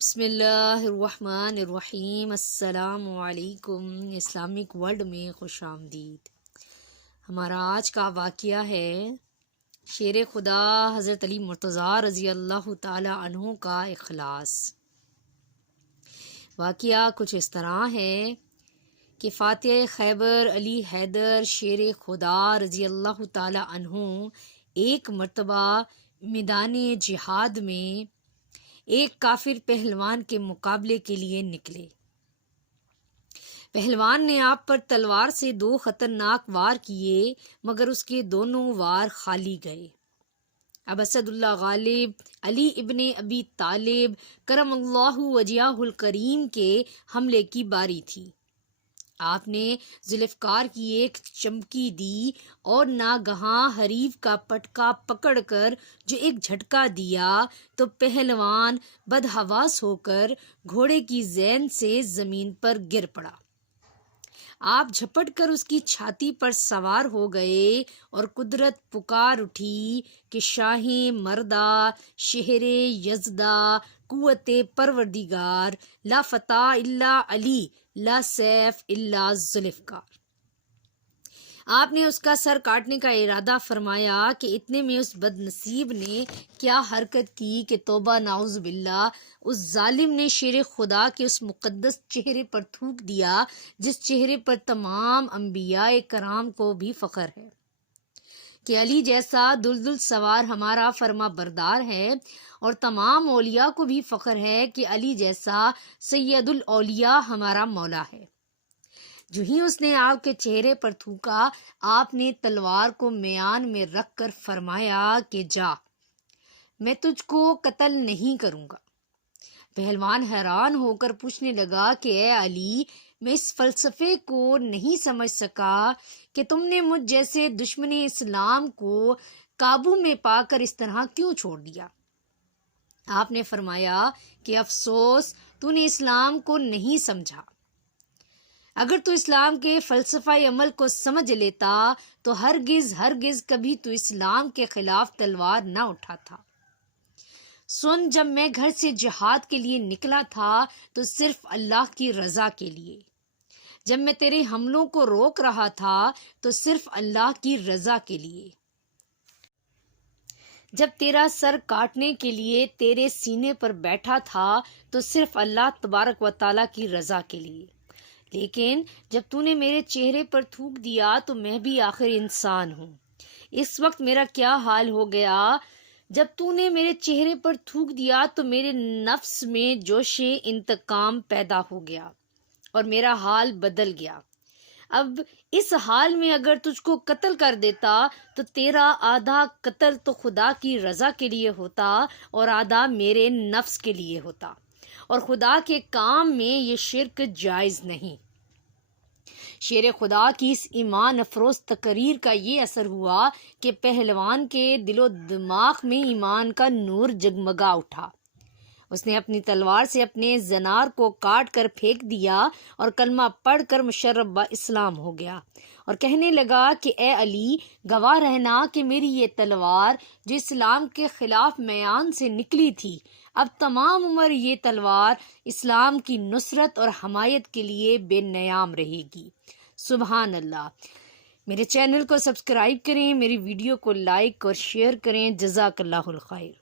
بسم اللہ الرحمن الرحیم۔ السلام علیکم۔ اسلامک ورلڈ میں خوش آمدید۔ ہمارا آج کا واقعہ ہے شیر خدا حضرت علی مرتضیٰ رضی اللہ تعالی عنہ کا اخلاص۔ واقعہ کچھ اس طرح ہے کہ فاتح خیبر علی حیدر شیر خدا رضی اللہ تعالی عنہ ایک مرتبہ میدان جہاد میں ایک کافر پہلوان کے مقابلے کے لیے نکلے۔ پہلوان نے آپ پر تلوار سے 2 خطرناک وار کیے، مگر اس کے دونوں وار خالی گئے۔ اب اسد اللہ غالب علی ابن ابی طالب کرم اللہ وجہہ الکریم کے حملے کی باری تھی۔ آپ نے ذوالفقار کی ایک چمکی دی اور ناگہاں حریف کا پٹکا پکڑ کر جو ایک جھٹکا دیا تو پہلوان بدحواس ہو کر گھوڑے کی زین سے زمین پر گر پڑا۔ آپ جھپٹ کر اس کی چھاتی پر سوار ہو گئے اور قدرت پکار اٹھی کہ شاہ مردہ شہر یزدہ قوت پروردگار، لا فتح الا علی، لا سیف الا ذوالفقار۔ آپ نے اس کا سر کاٹنے کا ارادہ فرمایا کہ اتنے میں اس بد نصیب نے کیا حرکت کی کہ توبہ نعوذ باللہ، اس ظالم نے شیر خدا کے اس مقدس چہرے پر تھوک دیا جس چہرے پر تمام انبیاء کرام کو بھی فخر ہے کہ علی جیسا دلدل سوار ہمارا فرما بردار ہے، اور تمام اولیاء کو بھی فخر ہے کہ علی جیسا سید الاولیاء ہمارا مولا ہے۔ جو ہی اس نے آپ کے چہرے پر تھوکا، آپ نے تلوار کو میان میں رکھ کر فرمایا کہ جا، میں تجھ کو قتل نہیں کروں گا۔ پہلوان حیران ہو کر پوچھنے لگا کہ اے علی، میں اس فلسفے کو نہیں سمجھ سکا کہ تم نے مجھ جیسے دشمن اسلام کو قابو میں پا کر اس طرح کیوں چھوڑ دیا؟ آپ نے فرمایا کہ افسوس، تو نے اسلام کو نہیں سمجھا۔ اگر تو اسلام کے فلسفہ عمل کو سمجھ لیتا تو ہرگز کبھی تو اسلام کے خلاف تلوار نہ اٹھاتا۔ سن، جب میں گھر سے جہاد کے لیے نکلا تھا تو صرف اللہ کی رضا کے لیے، جب میں تیرے حملوں کو روک رہا تھا تو صرف اللہ کی رضا کے لیے، جب تیرا سر کاٹنے کے لیے تیرے سینے پر بیٹھا تھا تو صرف اللہ تبارک و تعالیٰ کی رضا کے لیے، لیکن جب تو نے میرے چہرے پر تھوک دیا تو میں بھی آخر انسان ہوں۔ اس وقت میرا کیا حال ہو گیا؟ جب تو نے میرے چہرے پر تھوک دیا تو میرے نفس میں جوش انتقام پیدا ہو گیا اور میرا حال بدل گیا۔ اب اس حال میں اگر تجھ کو قتل کر دیتا تو تیرا آدھا قتل تو خدا کی رضا کے لیے ہوتا اور آدھا میرے نفس کے لیے ہوتا، اور خدا کے کام میں یہ شرک جائز نہیں۔ شیر خدا کی اس ایمان افروز تقریر کا یہ اثر ہوا کہ پہلوان کے دل و دماغ میں ایمان کا نور جگمگا اٹھا۔ اس نے اپنی تلوار سے اپنے زنار کو کاٹ کر پھینک دیا اور کلمہ پڑھ کر مشرب اسلام ہو گیا، اور کہنے لگا کہ اے علی، گواہ رہنا کہ میری یہ تلوار جو اسلام کے خلاف میان سے نکلی تھی، اب تمام عمر یہ تلوار اسلام کی نصرت اور حمایت کے لیے بے نیام رہے گی۔ سبحان اللہ۔ میرے چینل کو سبسکرائب کریں، میری ویڈیو کو لائک اور شیئر کریں۔ جزاک اللہ الخیر۔